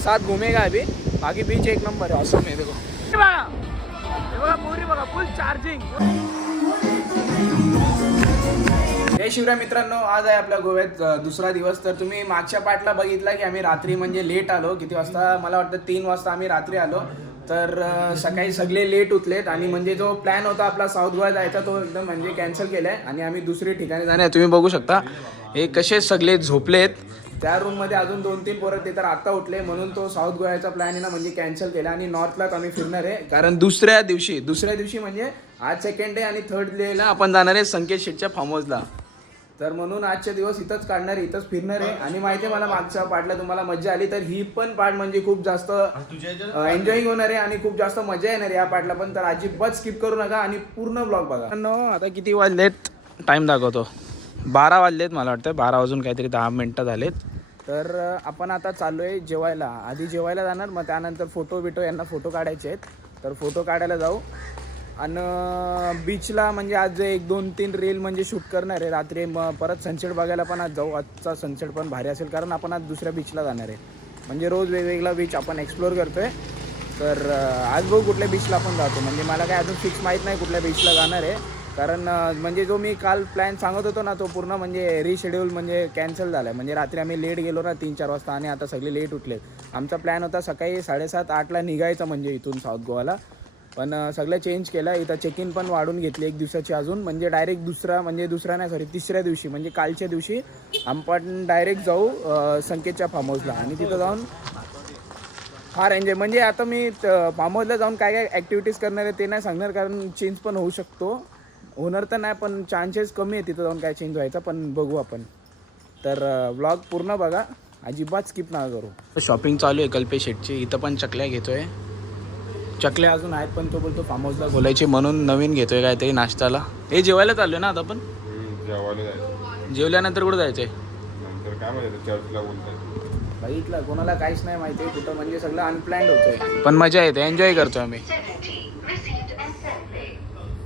साथ घूमेगा अभी. बाकी बीच एक नंबर है. असं नाही देखो. बघा मोरी बघा फुल चार्जिंग. जय शिवराय मित्रांनो, आज आहे आपल्या गोव्यात दुसरा दिवस. तर तुम्ही मागच्या पार्टला बघितला की आम्ही रात्री म्हणजे लेट आलो. किती वाजता? मला वाटतं 3 वाजता आम्ही रात्री आलो. तर सकाळी सगळे लेट उठलेत आणि म्हणजे जो प्लॅन होता आपला साऊथ गोवा जायचा तो एकदम म्हणजे कॅन्सल केलाय आणि आम्ही दुसरी ठिकाणी जाणार. तुम्ही बघू शकता हे कसे सगळे झोपलेत. त्या रूममध्ये अजून 2-3 पोरं ते तर आता उठले, म्हणून तो साऊथ गोव्याचा प्लॅन आहे ना म्हणजे कॅन्सल केला आणि नॉर्थलाच आम्ही फिरणार आहे. कारण दुसऱ्या दिवशी म्हणजे आज सेकंड डे आणि थर्ड डेला आपण जाणार आहे संकेत शेटच्या फार्म हाऊसला. तर म्हणून आजच्या दिवस इथंच काढणार आहे, इथंच फिरणार आहे. आणि माहिती आहे मला मागच्या पार्टला तुम्हाला मजा आली, तर ही पण पार्ट म्हणजे खूप जास्त एन्जॉईंग होणार आहे आणि खूप जास्त मजा येणार आहे या पार्टला पण. तर अजिबात स्किप करू नका आणि पूर्ण ब्लॉग बघा. आता किती वाजलेत टाईम दाखवतो, 12 वाजलेत मला वाटतं. 12 वाजून काहीतरी 10 मिनटं झालेत. तर आपण आता चाललो आहे जेवायला. आधी जेवायला जाणार, मग त्यानंतर फोटो यांना फोटो काढायचे आहेत. तर फोटो काढायला जाऊ आणि बीचला म्हणजे आज 1-2-3 रील म्हणजे शूट करणार आहे रात्री. मग परत सनसेट बघायला पण आज जाऊ. आजचा सनसेट पण भारी असेल कारण आपण आज दुसऱ्या बीचला जाणार आहे. म्हणजे रोज वेगवेगळा बीच आपण एक्सप्लोर करतो आहे. तर आज बघू कुठल्या बीचला आपण जातो. म्हणजे मला काय अजून फिक्स माहीत नाही कुठल्या बीचला जाणार आहे. कारण म्हणजे जो मी काल प्लॅन सांगत होतो ना तो पूर्ण म्हणजे रिशेड्यूल म्हणजे कॅन्सल झाला आहे. म्हणजे रात्री आम्ही लेट गेलो ना 3-4 वाजता आणि आता सगळे लेट उठले. आमचा प्लॅन होता सकाळी 7:30-8ला निघायचं म्हणजे इथून साऊथ गोवाला, पण सगळं चेंज केलं. इथं चेक इन पण वाढून घेतली 1 दिवसाची अजून. म्हणजे डायरेक्ट तिसऱ्या दिवशी म्हणजे कालच्या दिवशी आपण डायरेक्ट जाऊ संकेतच्या फार्म हाऊसला आणि तिथं जाऊन फार एन्जॉय. म्हणजे आता मी फार्म हाऊसला जाऊन काय काय ॲक्टिव्हिटीज करणार आहे ते नाही सांगणार कारण चेंज पण होऊ शकतो. होणार तर नाही पण चान्सेस कमी आहे तिथं जाऊन काय चेंज व्हायचा, पण बघू आपण. तर व्लॉग पूर्ण बघा, अजिबात स्किप नका करू. शॉपिंग चालू आहे कल्पेश शेटची. इथं पण चकल्या घेतोय. चकल्या अजून आहेत पण तो बोलतो फार्म हाऊसला बोलायचे म्हणून नवीन घेतोय काहीतरी नाश्त्याला. हे जेवायला चालू आहे ना आता आपण? जेवायला जायचं. जेवल्यानंतर कुठं जायचंय? नंतर काय माहिती चर्चला बोलतात. बघितलं कोणाला काहीच नाही माहिती आहे कुठं, म्हणजे सगळं अनप्लॅन्ड होतंय पण मजा येते, एन्जॉय करतोय आम्ही.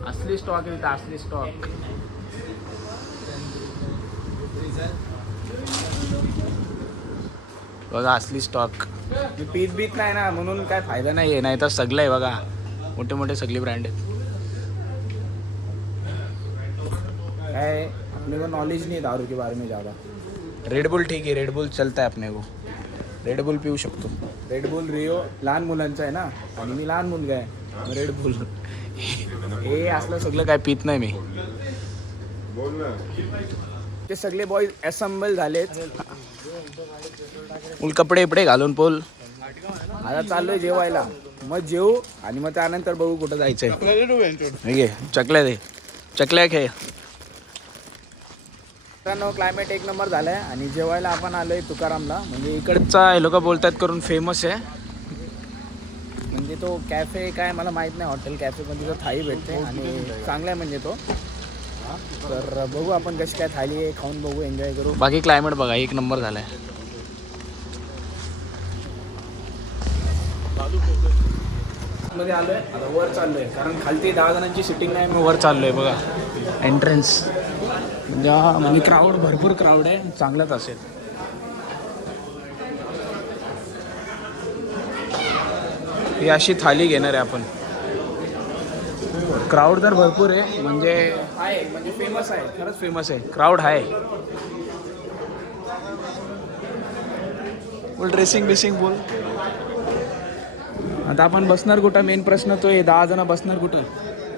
असली स्टॉक आहे, असली स्टॉक. बघा असली स्टॉक. पीत बीत नाही ना म्हणून काय फायदा नाही आहे, नाही तर सगळं आहे बघा. मोठे मोठे सगळे ब्रँड आहेत. काय अपने को नॉलेज नहीं दारू के बारे में ज़्यादा. रेडबुल ठीक आहे, रेडबुल चलता है अपने को. रेडबुल पिऊ शकतो. रेडबुल रिओ लहान मुलांचं आहे ना आणि मी लहान मुलगा आहे. रेडबुल हे असलं सगळं काय पित नाही मी. ते सगळे बॉयज असेंबल झालेत. फुल कपडे बिपडे घालून पोल. आता चाललोय जेवायला, मग जेवू आणि मग त्यानंतर बघू कुठं जायचंय. चकल्या खेळ. क्लायमेट एक नंबर झालाय आणि जेवायला आपण आलोय तुकारामला. म्हणजे इकडचा हे लोक बोलतात करून फेमस आहे. म्हणजे तो कॅफे काय मला माहित नाही, हॉटेल कॅफे पण तिथं थाळी भेटते आणि चांगला आहे म्हणजे तो. तर बघू आपण कशी काय थाळी आहे, खाऊन बघू, एन्जॉय करू. बाकी क्लायमेट बघा एक नंबर झालाय. मध्ये आलोय आता वर चाललोय कारण खालती 10 जणांची सिटिंग नाही, मी वर चाललोय. बघा एंट्रन्स म्हणजे क्राऊड, भरपूर क्राऊड आहे, चांगलाच असेल. ही अशी थाली घेणार आहे आपण. क्राऊड तर भरपूर आहे, म्हणजे फेमस आहे, खरंच फेमस आहे. क्राऊड आहे. बोल ड्रेसिंग बिसिंग बोल. आता आपण बसणार कुठं, मेन प्रश्न तो आहे. 10 जण बसणार कुठं?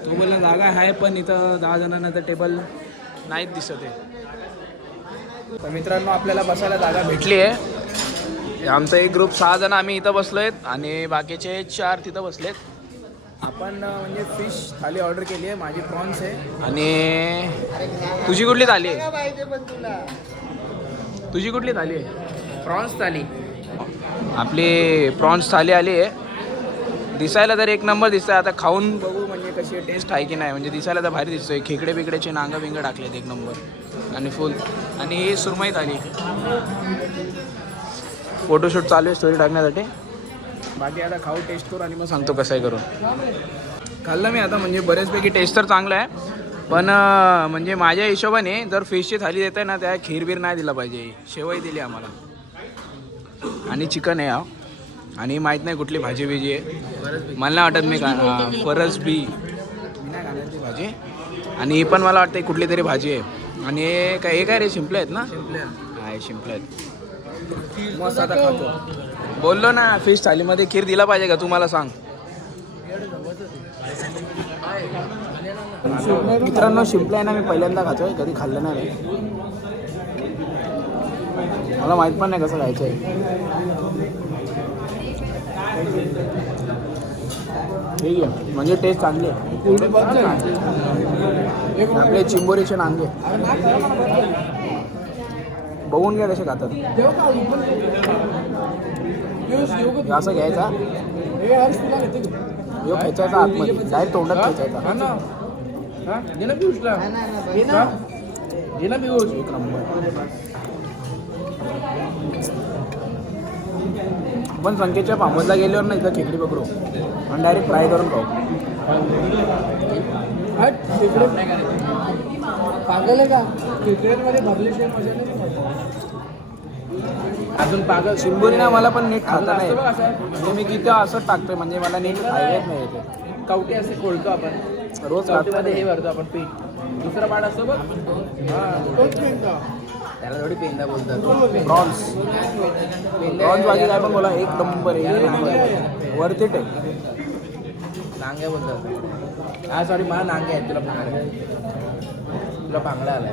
तो बोलला जागा आहे पण इथं 10 जणांना तर टेबल नाहीच दिसत आहे. तर मित्रांनो आपल्याला बसायला जागा भेटली आहे. आमचा एक ग्रुप 6 जण आम्ही इथं बसलो आहेत आणि बाकीचे 4 तिथं बसलेत. आपण म्हणजे फिश थाली ऑर्डर केली आहे. माझी प्रॉन्स आहे आणि तुझी कुठली थाली आहे? तुझी कुठली थाली आहे? प्रॉन्स थाली. आपली प्रॉन्स थाली आली आहे. दिसायला तर एक नंबर दिसतंय. आता खाऊन बघू म्हणजे कशी टेस्ट आहे की नाही. म्हणजे दिसायला तर भारी दिसतोय. खेकडे बिकड्याचे नांगा बिंगा टाकलेत एक नंबर आणि फुल. आणि ही सुरमई थाली. फोटोशूट चालू आहे स्टोरी टाकण्यासाठी. बाकी आता खाऊ, टेस्ट करू आणि मग सांगतो कसं आहे करून. खाल्लं मी आता, म्हणजे बऱ्याचपैकी टेस्ट तर चांगलं आहे पण म्हणजे माझ्या हिशोबाने जर फिशची थाली देत आहे ना त्या खीरबीर नाही दिला पाहिजे. शेवई दिली आम्हाला आणि चिकन आहे. हा आणि माहीत नाही कुठली भाजी बिजी आहे, मला नाही वाटत मी फरस बी मी नाही खाणार ती भाजी. आणि ही पण मला वाटतं कुठली तरी भाजी आहे. आणि हे काय रे शिंपले आहेत ना? हा हे शिंपले आहेत. मस्त आता खातो. बोललो ना फिश थालीमध्ये खीर दिला पाहिजे का तुम्हाला सांग. मित्रांनो शिंपले आहे ना, मी पहिल्यांदा खातोय, कधी खाल्लं नाही. मला माहित पण नाही कसं खायचं आहे. ठीक आहे, म्हणजे टेस्ट चांगली आहे. आपले चिंबोरीचे नांगे बघून घ्या कसे खातात. असं घ्यायचा, यो खेचायचा आतमध्ये, डायरेक्ट तोंडात खेचायचा. आपण संकेतच्या फार्मला गेल्यावर ना इथं खेकडी पकडू आणि डायरेक्ट फ्राय करून खाऊ. पागल आहे का? क्रिकेटमध्ये भरल्याशिवाय मजा नाही. अजून पागल शिंबोरी ना मला पण नीट खाता नाही म्हणजे मी किती असं टाकतोय, म्हणजे मला नीट खायला नाही येते. कवटी असे खोलतो आपण रोज, कवटीमध्ये हे भरतो आपण पीठ. दुसरा पाठ असतो बघ, त्याला थोडी पेंदा बोलतात. प्रॉन्स प्रॉन्स भाजी काय पण बोला, एक नंबर आहे, वरती आहे. नांग्या बोलतात. हा सॉरी मला नांगे आहेत, तुला पांगडा आलाय.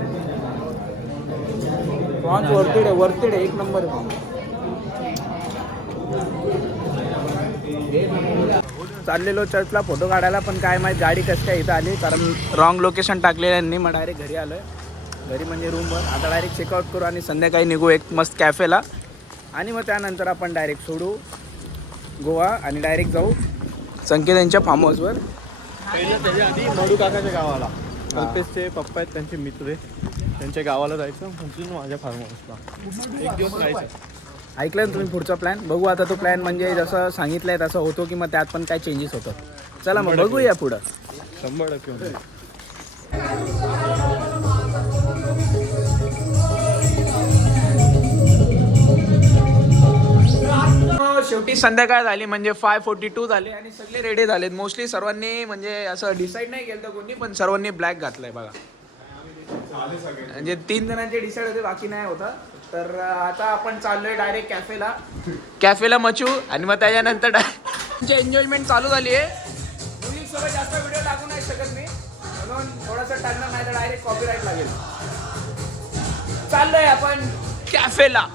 प्रॉन्स वरती आहे, एक नंबर आहे. चाललेलो चर्चला फोटो काढायला, पण काय माहीत गाडी कसं काय इथं आली, कारण रॉंग लोकेशन टाकलेलं यांनी. मग डायरेक्ट घरी आलो आहे, घरी म्हणजे रूमवर. आता डायरेक्ट चेकआउट करू आणि संध्याकाळी निघू एक मस्त कॅफेला. आणि मग त्यानंतर आपण डायरेक्ट सोडू गोवा आणि डायरेक्ट जाऊ संकेत यांच्या फार्म हाऊसवर. त्याच्या आधी मडू काकाच्या गावाला, कल्पेशचे पप्पा आहेत, त्यांचे मित्र आहे, त्यांच्या गावाला जायचं, म्हणजे माझ्या फार्म हाऊसला एक दिवस राहायचं. ऐकलं ना तुम्ही पुढचा प्लॅन? बघू आता तो प्लॅन म्हणजे जसं सांगितलं आहे तसं होतो की मग त्यात पण काय चेंजेस होतं. चला मग बघूया पुढं. 100% होतं. शेवटी संध्याकाळ झाली, म्हणजे 5:42 झाले आणि सगळे रेडी झालेत. मोस्टली सर्वांनी म्हणजे असं डिसाईड नाही केलं तर कोणी, पण सर्वांनी ब्लॅक घातलाय बघा. म्हणजे 3 जणांचे डिसाईड होते, बाकी नाही होता. तर आता आपण चाललोय डायरेक्ट कॅफेला मचू. आणि मग त्याच्यानंतर डायरेक्ट एन्जॉयमेंट चालू झाली आहे. मुलींसोबत जास्त व्हिडिओ टाकू नाही शकत मी, म्हणून थोडंसं टाकणार, नाही तर डायरेक्ट कॉपीराईट लागेल. चाललोय आपण कॅफेला.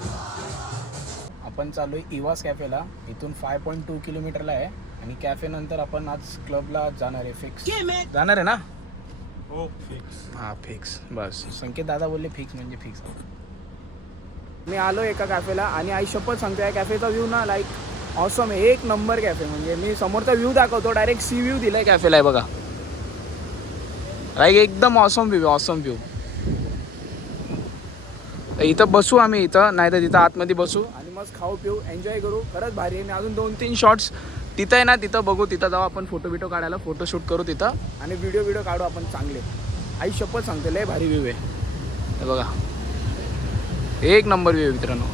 आपण चाललोय इवास कॅफेला. इथून 5.2 किलोमीटरला आहे. आणि कॅफे नंतर आपण आज क्लबला जाणार आहे. फिक्स जाणार आहे ना? हो फिक्स. हां फिक्स. बस संकेत दादा बोलले फिक्स म्हणजे फिक्स. मी आलो एका कॅफेला आणि आई शपथ सांगतो, या कॅफेचा व्ह्यू ना लाईक ऑसम आहे, एक नंबर कॅफे. म्हणजे मी समोरचा व्ह्यू दाखवतो, डायरेक्ट सी व्ह्यू दिलाय कॅफेला आहे बघा. लाईक एकदम ऑसम व्ह्यू. इथं बसू आम्ही, इथं नाही तर तिथं आतमध्ये बसू आणि मस्त खाऊ पिऊ एन्जॉय करू. खरंच भारी आहे. अजून 2-3 शॉट्स तिथं आहे ना, तिथं बघू, तिथं जाऊ आपण फोटो काढायला, फोटोशूट करू तिथं आणि व्हिडिओ काढू आपण चांगले. आई शपथ सांगते लय भारी व्ह्यू आहे बघा, एक नंबर व्ह्यू मित्रांनो.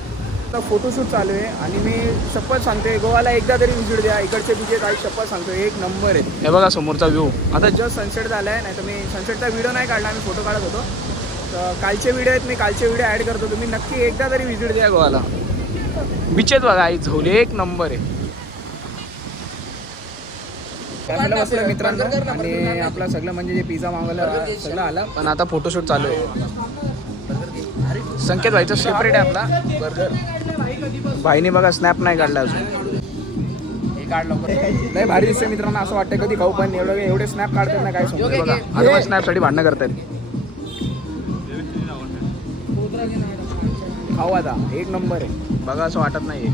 आता फोटोशूट चालू आहे आणि मी शपथ सांगते गोवाला एकदा तरी व्हिजिट द्या. इकडचे बीचेस आई शपथ सांगतो एक नंबर आहे. हे बघा समोरचा व्ह्यू. आता जस्ट सनसेट झाला आहे, नाही तर मी सनसेटचा व्हिडिओ नाही काढला, मी फोटो काढत होतो. तर कालचे व्हिडिओ आहेत, मी कालचे व्हिडिओ ॲड करतो. तुम्ही नक्की एकदा तरी व्हिजिट द्या गोवाला. बीचेस बघा आई झोले एक नंबर आहे. कॅफेला बसलो मित्रांनो आणि आपला सगळं म्हणजे जे पिझ्झा मागवला सगळं आलं, पण आता फोटोशूट चालू आहे. संकेत भाईचा सेपरेट आहे आपला बर्गर. भाईने बघा स्नॅप नाही काढला अजून, हे काढलं नाही. भारी दिसतोय मित्रांनो, असं वाटतं कधी खाऊ, पण एवढे स्नॅप काढतात ना काय समजतं बघा. आता स्नॅपसाठी भांडणं करतात. खाऊ आता एक नंबर आहे बघा, असं वाटत नाही.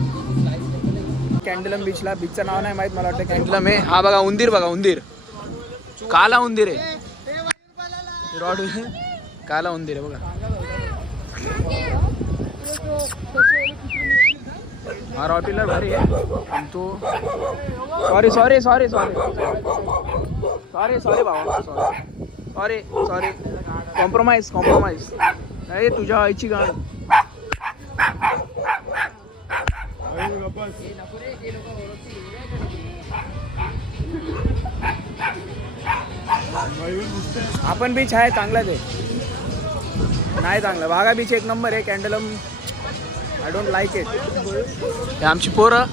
कॅन्डलम बीचचं नाव नाही माहीत, मला वाटतं कॅन्डलम आहे. हा बघा उंदीर, बघा उंदीर, काला उंदीर आहे. रॉड काला उंदीर आहे बघा. हा रॉटिलर भारी आहे. तो सॉरी बाबा, सॉरी. कॉम्प्रोमाइज नाही तुझ्या आईची गाण. आपण बीच आहे चांगलाच आहे, नाही चांगला वाघा बीच एक नंबर आहे. कॅन्डलम आय डोंट लाईक इट. हे आमची पोरं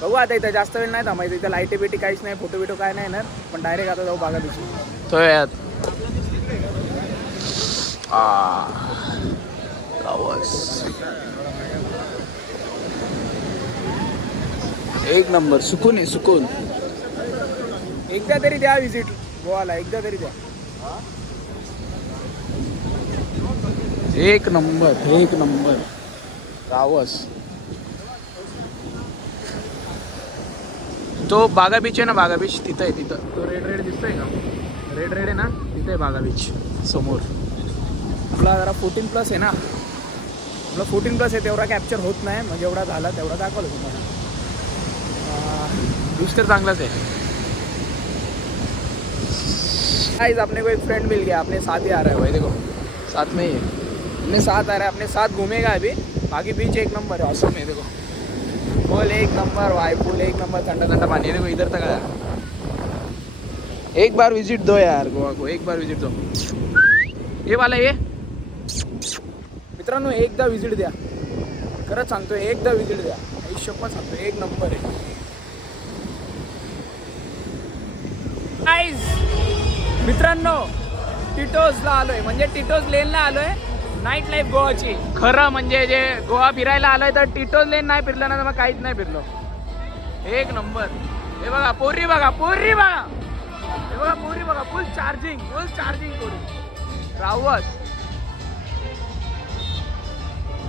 बघू आता. इथं जास्त वेळ नाही थांबायचं, इथं लाईटी बिटी काहीच नाही, फोटो बिटो काय नाही येणार, पण डायरेक्ट आता जाऊ बागा बीच. तो यात एक नंबर सुकून आहे सुकून. एकदा तरी द्या विजिट गोवाला, एकदा तरी द्या. एक नंबर एक नंबर. रावस तो बागा बीच आहे ना, बागा बीच तिथं आहे. तिथं तो रेड रेड दिसतोय का, रेड रेड आहे ना, तिथे आहे बागा बीच समोर. आपला जरा 14+ आहे ना, आपला 14+ आहे, तेवढा कॅप्चर होत नाही, म्हणजे एवढा झाला तेवढा दाखवलं तुम्हाला. बीच तर चांगलाच है. गाइस अपने को एक फ्रेंड मिल गया, अपने साथ ही आ रहा है भाई, देखो साथ में ही है, अपने साथ आ रहा है, अपने साथ घूमेगा अभी. बाकी बीच एक नंबर है, असम है. देखो पूल एक नंबर, वाई पूल एक नंबर, ठंडा ठंडा पानी है. देखो इधर तक आया. एक बार विजिट दो यार गोवा को, एक बार विजिट दो. ये वाला ये मित्रांनो एकदा विजिट द्या, खरंच सांगतोय, एकदा विजिट द्या. हिशोब सांगतो, एक नंबर आहे. गाईज मित्रांनो टिटोजला आलोय, म्हणजे टिटोज लेनला आलोय. नाईट लाईफ गोवाची खरं म्हणजे जे गोवा फिरायला आलोय, तर टिटोज लेन नाही फिरलं ना तर मग काहीच नाही फिरलो. एक नंबर. हे बघा पोरी, बघा पोरी, बघा हे बघा पोरी, बघा फुल चार्जिंग पोरी. रावस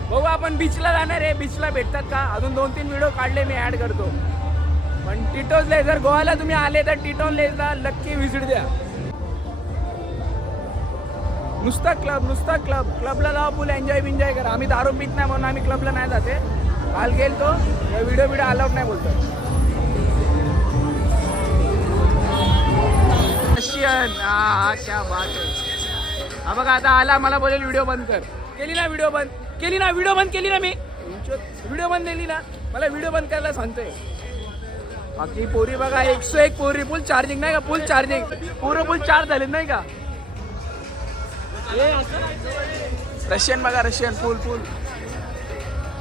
बघू आपण बीचला जाणार आहे, बीचला भेटतात का. अजून 2-3 व्हिडिओ काढले मी, ऍड करतो. पण टिटोजले जर गोवाला तुम्ही आले तर टिटोजलेला नक्की व्हिजिट द्या. नुसता क्लबला जाऊ, फुल एन्जॉय करा. आम्ही दारू पित नाही म्हणून आम्ही क्लबला नाही जाते. काल गेलतो, व्हिडिओ अलाउड नाही बोलतो. क्या बात आहे. हा बघा आता आला, मला बोलेल व्हिडिओ बंद कर. केली ना व्हिडिओ बंद केली ना मी. व्हिडिओ बंद केली ना, मला व्हिडिओ बंद करायला सांगतोय. बाकी पोरी बघा 101 पोरी, फुल चार्जिंग नाही का, फुल चार्जिंग पूर्ण फुल चार्ज झाले नाही का. रशियन बघा, रशियन फुल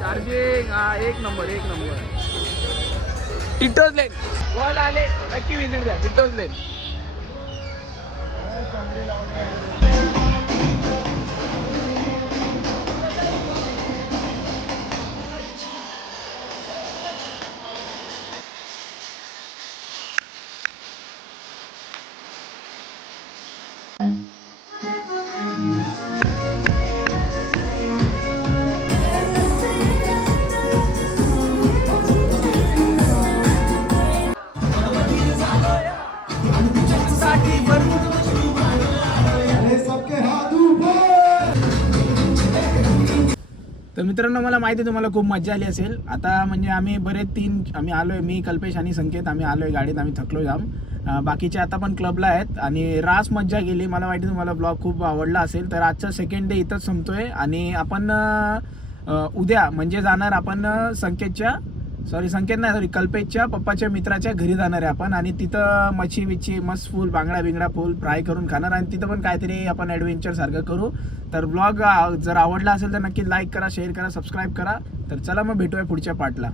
चार्जिंग. हा एक नंबर. टिटोज लेन गोवाला आले नक्की विजिट द्या, टिटोज लेन. तर मित्रांनो मला माहिती आहे तुम्हाला खूप मजा आली असेल. आता म्हणजे आम्ही आम्ही आलोय, मी कल्पेश आणि संकेत आम्ही आलोय गाडीत. आम्ही थकलो जाम. बाकीचे आता पण क्लबला आहेत आणि रास मज्जा गेली. मला माहिती तुम्हाला ब्लॉग खूप आवडला असेल. तर आजचा सेकंड डे इथंच संपतोय आणि आपण उद्या म्हणजे जाणार आपण कल्पेशच्या पप्पाच्या मित्राच्या घरी जाणार आहे आपण. आणि तिथं मच्छी मस्त फुल बांगडा फुल फ्राय करून खाणार आणि तिथं पण काहीतरी आपण ॲडव्हेंचर सारखं करू. तर ब्लॉग जर आवडला असेल तर नक्की लाईक करा, शेअर करा, सबस्क्राईब करा. तर चला मग भेटूया पुढच्या पार्टला.